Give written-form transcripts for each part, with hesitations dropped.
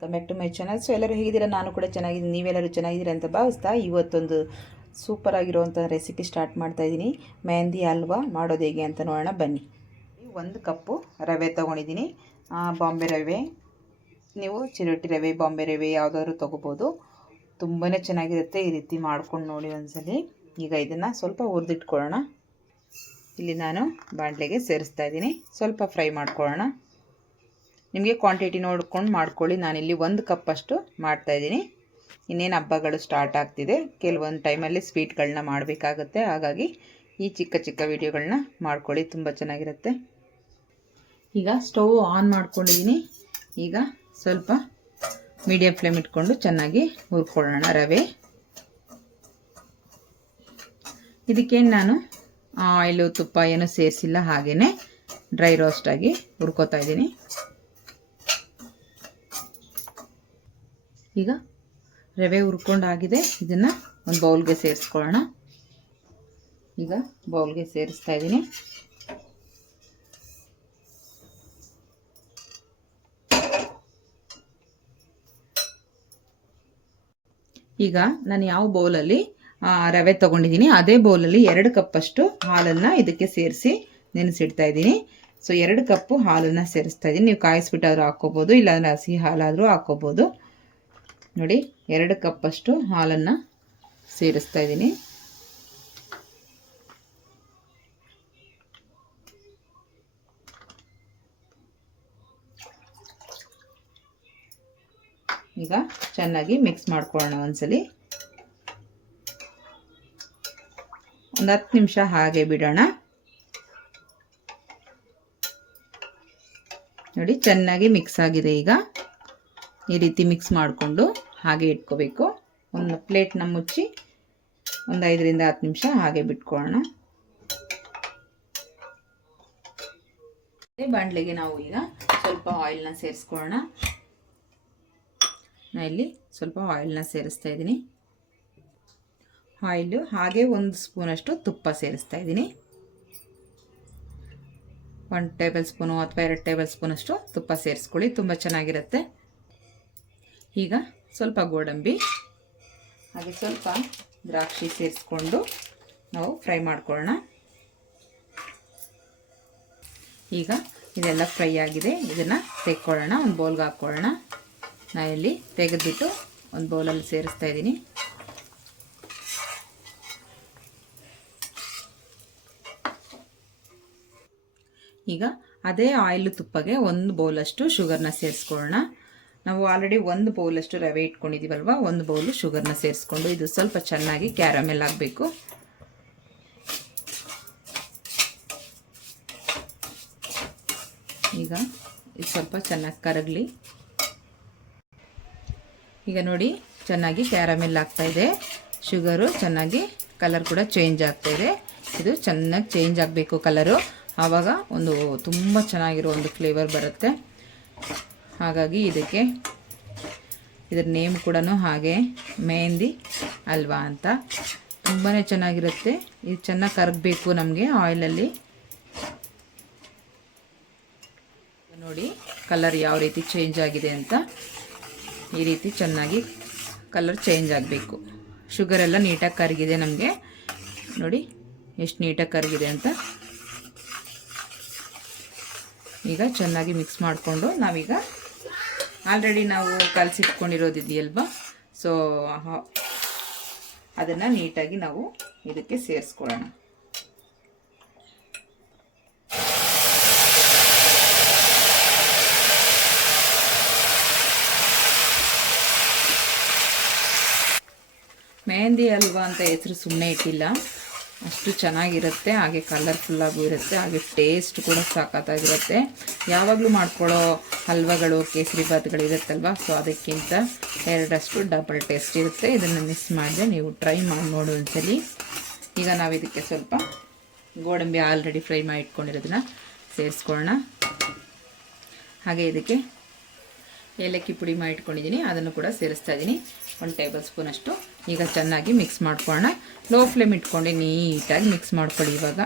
Welcome back to my channel. So ಎಲ್ಲರೂ ಹೇಗಿದ್ದೀರಾ? ನಾನು ಕೂಡ ಚೆನ್ನಾಗಿದ್ದೀನಿ. ನೀವೆಲ್ಲರೂ ಚೆನ್ನಾಗಿದ್ದೀರಾ ಅಂತ ಭಾವಿಸ್ತಾ ಇವತ್ತೊಂದು ಸೂಪರ್ ಆಗಿರುವಂಥ ರೆಸಿಪಿ ಸ್ಟಾರ್ಟ್ ಮಾಡ್ತಾ ಇದ್ದೀನಿ. ಮೆಹಂದಿ ಹಲ್ವಾ ಮಾಡೋದು ಹೇಗೆ ಅಂತ ನೋಡೋಣ ಬನ್ನಿ. 1 ಕಪ್ಪು ರವೆ ತೊಗೊಂಡಿದ್ದೀನಿ. ಬಾಂಬೆ ರವೆ, ನೀವು ಚಿರೋಟಿ ರವೆ, ಬಾಂಬೆ ರವೆ ಯಾವುದಾದ್ರೂ ತೊಗೋಬೋದು. ತುಂಬಾ ಚೆನ್ನಾಗಿರುತ್ತೆ. ಈ ರೀತಿ ಮಾಡ್ಕೊಂಡು ನೋಡಿ ಒಂದ್ಸಲಿ. ಈಗ ಇದನ್ನು ಸ್ವಲ್ಪ ಹುರಿದಿಟ್ಕೊಳ್ಳೋಣ. ಇಲ್ಲಿ ನಾನು ಬಾಣಲೆಗೆ ಸೇರಿಸ್ತಾ ಇದ್ದೀನಿ. ಸ್ವಲ್ಪ ಫ್ರೈ ಮಾಡ್ಕೊಳ್ಳೋಣ. ನಿಮಗೆ ಕ್ವಾಂಟಿಟಿ ನೋಡ್ಕೊಂಡು ಮಾಡ್ಕೊಳ್ಳಿ. ನಾನಿಲ್ಲಿ 1 ಕಪ್ಪಷ್ಟು ಮಾಡ್ತಾಯಿದ್ದೀನಿ. ಇನ್ನೇನು ಹಬ್ಬಗಳು ಸ್ಟಾರ್ಟ್ ಆಗ್ತಿದೆ. ಕೆಲವೊಂದು ಟೈಮಲ್ಲಿ ಸ್ವೀಟ್ಗಳನ್ನ ಮಾಡಬೇಕಾಗುತ್ತೆ. ಹಾಗಾಗಿ ಈ ಚಿಕ್ಕ ಚಿಕ್ಕ ವಿಡಿಯೋಗಳನ್ನ ಮಾಡ್ಕೊಳ್ಳಿ, ತುಂಬ ಚೆನ್ನಾಗಿರುತ್ತೆ. ಈಗ ಸ್ಟವ್ ಆನ್ ಮಾಡ್ಕೊಂಡಿದ್ದೀನಿ. ಈಗ ಸ್ವಲ್ಪ ಮೀಡಿಯಂ ಫ್ಲೇಮ್ ಇಟ್ಕೊಂಡು ಚೆನ್ನಾಗಿ ಹುರ್ಕೊಳ್ಳೋಣ ರವೆ. ಇದಕ್ಕೇನು ನಾನು ಆಯಿಲು ತುಪ್ಪ ಏನೂ ಸೇರಿಸಿಲ್ಲ, ಹಾಗೆಯೇ ಡ್ರೈ ರೋಸ್ಟಾಗಿ ಹುರ್ಕೋತಾ ಇದ್ದೀನಿ. ಈಗ ರವೆ ಹುರ್ಕೊಂಡಾಗಿದೆ. ಇದನ್ನು ಒಂದು ಬೌಲ್ಗೆ ಸೇರಿಸ್ಕೊಳ್ಳೋಣ. ಈಗ ಬೌಲ್ಗೆ ಸೇರಿಸ್ತಾ ಇದ್ದೀನಿ. ಈಗ ನಾನು ಯಾವ ಬೌಲಲ್ಲಿ ರವೆ ತೊಗೊಂಡಿದ್ದೀನಿ ಅದೇ ಬೌಲಲ್ಲಿ 2 ಕಪ್ಪಷ್ಟು ಹಾಲನ್ನು ಇದಕ್ಕೆ ಸೇರಿಸಿ ನೆನೆಸಿಡ್ತಾ ಇದ್ದೀನಿ. ಸೊ 2 ಕಪ್ಪು ಹಾಲನ್ನು ಸೇರಿಸ್ತಾ ಇದ್ದೀನಿ. ನೀವು ಕಾಯಿಸ್ಬಿಟ್ಟಾದ್ರೂ ಹಾಕ್ಕೋಬೋದು, ಇಲ್ಲಾಂದರೆ ಹಸಿ ಹಾಲಾದರೂ ಹಾಕ್ಕೋಬೋದು. ನೋಡಿ, 2 ಕಪ್ಪಷ್ಟು ಹಾಲನ್ನು ಸೇರಿಸ್ತಾ ಇದ್ದೀನಿ. ಈಗ ಚೆನ್ನಾಗಿ ಮಿಕ್ಸ್ ಮಾಡ್ಕೊಳ್ಳೋಣ ಒಂದ್ಸಲಿ. ಒಂದು 10 ನಿಮಿಷ ಹಾಗೆ ಬಿಡೋಣ. ನೋಡಿ, ಚೆನ್ನಾಗಿ ಮಿಕ್ಸ್ ಆಗಿದೆ. ಈಗ ಈ ರೀತಿ ಮಿಕ್ಸ್ ಮಾಡಿಕೊಂಡು ಹಾಗೆ ಇಟ್ಕೋಬೇಕು. ಒಂದು ಪ್ಲೇಟ್ನ ಮುಚ್ಚಿ ಒಂದು 5 ರಿಂದ 10 ನಿಮಿಷ ಹಾಗೆ ಬಿಟ್ಕೊಳ್ಳೋಣ. ಬಾಣಲೆಗೆ ನಾವು ಈಗ ಸ್ವಲ್ಪ ಆಯಿಲ್ನ ಸೇರಿಸ್ಕೊಳ್ಳೋಣ. ನಾನು ಇಲ್ಲಿ ಸ್ವಲ್ಪ ಆಯಿಲ್ನ ಸೇರಿಸ್ತಾ ಇದ್ದೀನಿ. ಆಯಿಲು ಹಾಗೆ 1 ಸ್ಪೂನಷ್ಟು ತುಪ್ಪ ಸೇರಿಸ್ತಾ ಇದ್ದೀನಿ. 1 ಟೇಬಲ್ ಸ್ಪೂನು ಅಥವಾ 2 ಟೇಬಲ್ ಸ್ಪೂನಷ್ಟು ತುಪ್ಪ ಸೇರಿಸ್ಕೊಳ್ಳಿ, ತುಂಬ ಚೆನ್ನಾಗಿರುತ್ತೆ. ಈಗ ಸ್ವಲ್ಪ ಗೋಡಂಬಿ ಹಾಗೆ ಸ್ವಲ್ಪ ದ್ರಾಕ್ಷಿ ಸೇರಿಸ್ಕೊಂಡು ನಾವು ಫ್ರೈ ಮಾಡ್ಕೊಳ್ಳೋಣ. ಈಗ ಇದೆಲ್ಲ ಫ್ರೈ ಆಗಿದೆ. ಇದನ್ನು ತೆಕ್ಕೊಳ್ಳೋಣ, ಒಂದು ಬೌಲ್ಗೆ ಹಾಕ್ಕೊಳ್ಳೋಣ. ನಾನಿಲ್ಲಿ ತೆಗೆದುಬಿಟ್ಟು ಒಂದು ಬೌಲಲ್ಲಿ ಸೇರಿಸ್ತಾ ಇದ್ದೀನಿ. ಈಗ ಅದೇ ಆಯಿಲ್ ತುಪ್ಪಗೆ 1 ಬೌಲಷ್ಟು ಶುಗರ್ನ ಸೇರಿಸ್ಕೊಳ್ಳೋಣ. ನಾವು ಆಲ್ರೆಡಿ 1 ಬೌಲಷ್ಟು ರವೆ ಇಟ್ಕೊಂಡಿದ್ದೀವಲ್ವ, 1 ಬೌಲು ಶುಗರ್ನ ಸೇರಿಸ್ಕೊಂಡು ಇದು ಸ್ವಲ್ಪ ಚೆನ್ನಾಗಿ ಕ್ಯಾರಮೆಲ್ ಆಗಬೇಕು. ಈಗ ಇದು ಸ್ವಲ್ಪ ಚೆನ್ನಾಗಿ ಕರಗಲಿ. ಈಗ ನೋಡಿ, ಚೆನ್ನಾಗಿ ಕ್ಯಾರಮೆಲ್ ಆಗ್ತಾ ಇದೆ. ಶುಗರು ಚೆನ್ನಾಗಿ ಕಲರ್ ಕೂಡ ಚೇಂಜ್ ಆಗ್ತಾ ಇದೆ. ಇದು ಚೆನ್ನಾಗಿ ಚೇಂಜ್ ಆಗಬೇಕು ಕಲರು, ಆವಾಗ ಒಂದು ತುಂಬ ಚೆನ್ನಾಗಿರೋ ಒಂದು ಫ್ಲೇವರ್ ಬರುತ್ತೆ. ಹಾಗಾಗಿ ಇದರ ನೇಮ್ ಕೂಡ ಹಾಗೆ ಮೆಹಂದಿ ಹಲ್ವಾ ಅಂತ. ತುಂಬಾ ಚೆನ್ನಾಗಿರುತ್ತೆ. ಇದು ಚೆನ್ನಾಗಿ ಕರಗಬೇಕು ನಮಗೆ ಆಯಿಲಲ್ಲಿ. ನೋಡಿ ಕಲರ್ ಯಾವ ರೀತಿ ಚೇಂಜ್ ಆಗಿದೆ ಅಂತ. ಈ ರೀತಿ ಚೆನ್ನಾಗಿ ಕಲರ್ ಚೇಂಜ್ ಆಗಬೇಕು. ಶುಗರೆಲ್ಲ ನೀಟಾಗಿ ಕರಗಿದೆ ನಮಗೆ. ನೋಡಿ ಎಷ್ಟು ನೀಟಾಗಿ ಕರಗಿದೆ ಅಂತ. ಈಗ ಚೆನ್ನಾಗಿ ಮಿಕ್ಸ್ ಮಾಡಿಕೊಂಡು ನಾವೀಗ ಆಲ್ರೆಡಿ ನಾವು ಕಲಸಿಟ್ಕೊಂಡಿರೋದಿದೆಯಲ್ವ, ಸೊ ಅದನ್ನು ನೀಟಾಗಿ ನಾವು ಇದಕ್ಕೆ ಸೇರಿಸ್ಕೊಳ್ಳೋಣ. ಮೆಹಂದಿ ಹಲ್ವಾ ಅಂತ ಹೆಸರು ಸುಮ್ಮನೆ ಇಟ್ಟಿಲ್ಲ, ಅಷ್ಟು ಚೆನ್ನಾಗಿರುತ್ತೆ. ಹಾಗೆ ಕಲರ್ಫುಲ್ಲಾಗೂ ಇರುತ್ತೆ, ಹಾಗೆ ಟೇಸ್ಟ್ ಕೂಡ ಸಾಕಾಗಿರುತ್ತೆ. ಯಾವಾಗಲೂ ಮಾಡ್ಕೊಳ್ಳೋ ಹಲ್ವಾಗಳು, ಕೇಸರಿ ಬಾತ್ಗಳು ಇರುತ್ತಲ್ವ, ಸೊ ಅದಕ್ಕಿಂತ 2 ಡಬಲ್ ಟೇಸ್ಟ್ ಇರುತ್ತೆ. ಇದನ್ನು ಮಿಸ್ ಮಾಡಿದೆ, ನೀವು ಟ್ರೈ ಮಾಡಿ ನೋಡಿ ಒಂದ್ಸಲಿ. ಈಗ ನಾವು ಇದಕ್ಕೆ ಸ್ವಲ್ಪ ಗೋಡಂಬಿ ಆಲ್ರೆಡಿ ಫ್ರೈ ಮಾಡಿ ಇಟ್ಕೊಂಡಿರೋದನ್ನ ಸೇರಿಸ್ಕೊಳ್ಳೋಣ. ಹಾಗೆ ಇದಕ್ಕೆ ಏಲಕ್ಕಿ ಪುಡಿ ಮಾಡಿ ಇಟ್ಕೊಂಡಿದ್ದೀನಿ, ಅದನ್ನು ಕೂಡ ಸೇರಿಸ್ತಾ ಇದ್ದೀನಿ, 1 ಟೇಬಲ್ ಸ್ಪೂನಷ್ಟು. ಈಗ ಚೆನ್ನಾಗಿ ಮಿಕ್ಸ್ ಮಾಡ್ಕೊಳ್ಳೋಣ. ಲೋ ಫ್ಲೇಮ್ ಇಟ್ಕೊಂಡು ನೀಟಾಗಿ ಮಿಕ್ಸ್ ಮಾಡ್ಕೊಳ್ಳಿ. ಇವಾಗ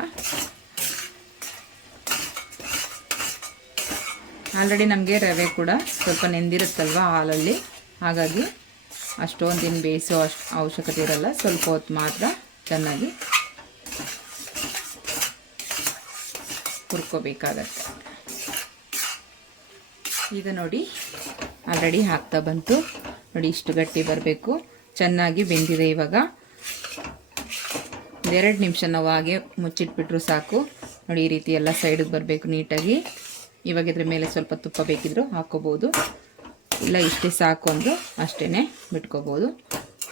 ಆಲ್ರೆಡಿ ನಮಗೆ ರವೆ ಕೂಡ ಸ್ವಲ್ಪ ನೆಂದಿರುತ್ತಲ್ವ ಹಾಲಲ್ಲಿ, ಹಾಗಾಗಿ ಅಷ್ಟೊಂದು ದಿನ ಬೇಯಿಸೋ ಅವಶ್ಯಕತೆ ಇರಲ್ಲ. ಸ್ವಲ್ಪ ಹೊತ್ತು ಮಾತ್ರ ಚೆನ್ನಾಗಿ ಹುರ್ಕೋಬೇಕಾಗತ್ತೆ. ಈಗ ನೋಡಿ ಆಲ್ರೆಡಿ ಹಾಕ್ತಾ ಬಂತು ನೋಡಿ, ಇಷ್ಟು ಗಟ್ಟಿ ಬರಬೇಕು, ಚೆನ್ನಾಗಿ ಬೆಂದಿದೆ. ಇವಾಗ 2 ನಿಮಿಷ ನಾವು ಹಾಗೆ ಮುಚ್ಚಿಟ್ಬಿಟ್ರು ಸಾಕು ನೋಡಿ. ಈ ರೀತಿ ಎಲ್ಲ ಸೈಡಿಗೆ ಬರಬೇಕು ನೀಟಾಗಿ. ಇವಾಗ ಇದ್ರ ಮೇಲೆ ಸ್ವಲ್ಪ ತುಪ್ಪ ಬೇಕಿದ್ರು ಹಾಕ್ಕೋಬೋದು, ಇಲ್ಲ ಇಷ್ಟೇ ಸಾಕು ಅಂದರೂ ಅಷ್ಟೇ ಬಿಟ್ಕೋಬೋದು.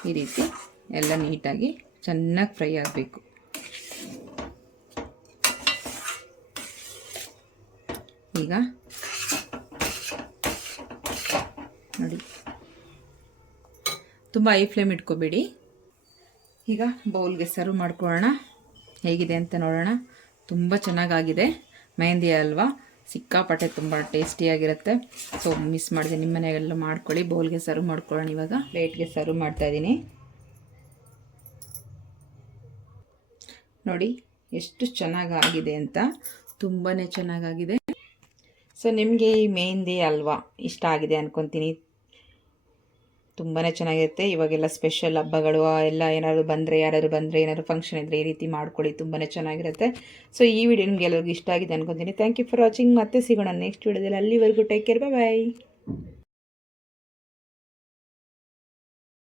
ಈ ರೀತಿ ಎಲ್ಲ ನೀಟಾಗಿ ಚೆನ್ನಾಗಿ ಫ್ರೈ ಆಗಬೇಕು. ಈಗ ನೋಡಿ, ತುಂಬ ಹೈ ಫ್ಲೇಮ್ ಇಟ್ಕೋಬೇಡಿ. ಈಗ ಬೌಲ್ಗೆ ಸರ್ವ್ ಮಾಡ್ಕೊಳ್ಳೋಣ. ಹೇಗಿದೆ ಅಂತ ನೋಡೋಣ. ತುಂಬ ಚೆನ್ನಾಗಾಗಿದೆ. ಮೆಹಂದಿ ಹಲ್ವಾ ಸಿಕ್ಕಾಪಟ್ಟೆ ತುಂಬ ಟೇಸ್ಟಿಯಾಗಿರುತ್ತೆ. ಸೊ ಮಿಸ್ ಮಾಡಿದೆ, ನಿಮ್ಮ ಮನೆಗೆಲ್ಲ ಮಾಡ್ಕೊಳ್ಳಿ. ಬೌಲ್ಗೆ ಸರ್ವ್ ಮಾಡ್ಕೊಳ್ಳೋಣ. ಇವಾಗ ಪ್ಲೇಟ್ಗೆ ಸರ್ವ್ ಮಾಡ್ತಾಯಿದ್ದೀನಿ ನೋಡಿ ಎಷ್ಟು ಚೆನ್ನಾಗಾಗಿದೆ ಅಂತ, ತುಂಬಾ ಚೆನ್ನಾಗಾಗಿದೆ. ಸೊ ನಿಮಗೆ ಈ ಮೆಹಂದಿ ಹಲ್ವಾ ಇಷ್ಟ ಆಗಿದೆ ಅಂದ್ಕೊತೀನಿ. ತುಂಬಾ ಚೆನ್ನಾಗಿರುತ್ತೆ. ಇವಾಗೆಲ್ಲ ಸ್ಪೆಷಲ್ ಹಬ್ಬಗಳು ಎಲ್ಲ ಏನಾದ್ರು ಬಂದರೆ, ಯಾರಾದ್ರು ಬಂದರೆ, ಏನಾದ್ರು ಫಂಕ್ಷನ್ ಇದ್ದರೆ ಈ ರೀತಿ ಮಾಡ್ಕೊಳ್ಳಿ, ತುಂಬಾ ಚೆನ್ನಾಗಿರುತ್ತೆ. ಸೊ ಈ ವಿಡಿಯೋ ನಿಮ್ಗೆ ಎಲ್ಲರಿಗೂ ಇಷ್ಟ ಆಗಿದೆ ಅಂದ್ಕೊತೀನಿ. Thank you for watching. ಮತ್ತೆ ಸಿಗೋಣ ನೆಕ್ಸ್ಟ್ ವಿಡಿಯೋದಲ್ಲಿ. ಅಲ್ಲಿವರೆಗೂ ಟೇಕ್ ಕೇರ್, ಬಾಯ್.